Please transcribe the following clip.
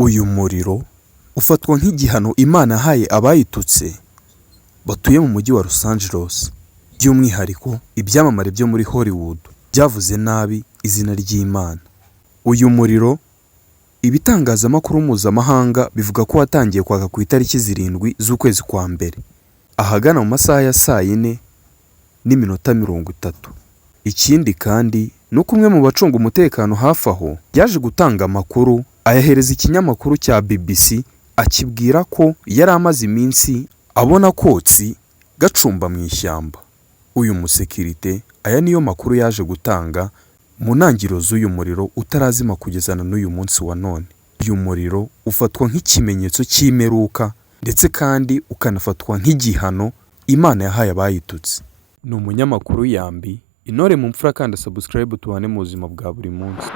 Uyu muriro ufatwa nk'igihano Imana yahaye abayitutse batuye mu mujyi wa Los Angeles, by'umwihariko ibyamamare byo muri Hollywood byavuze nabi izina ry'Imana. Uyu muriro ibitangazamakuru mpuzamahanga bivuga ko watangiye kwaka ku itariki 7 z'ukwezi kwa mbere ahagana mu masaha ya 4:30. Ikindi kandi nuko umwe mu bacunga umutekano hafi aho yaje gutanga amakuru ayahereza ikinyamakuru cya BBC akibwira ko yari amaze iminsi abona kotsi gacumba mu ishyamba. Uyu musekirite aya niyo makuru yaje gutanga mu ntangiriro z'uyu muriro utarazima kugezana n'uyu munsi wa none. Uyu muriro ufatwa nk'ikimenyetso cy'imperuka ndetse kandi ukanafatwa nk'igihano Imana yahaye abayitutse. Ni umunyamakuru Yambii, intore mu mfura kandi subscribe tubane mu buzima bwa buri munsi.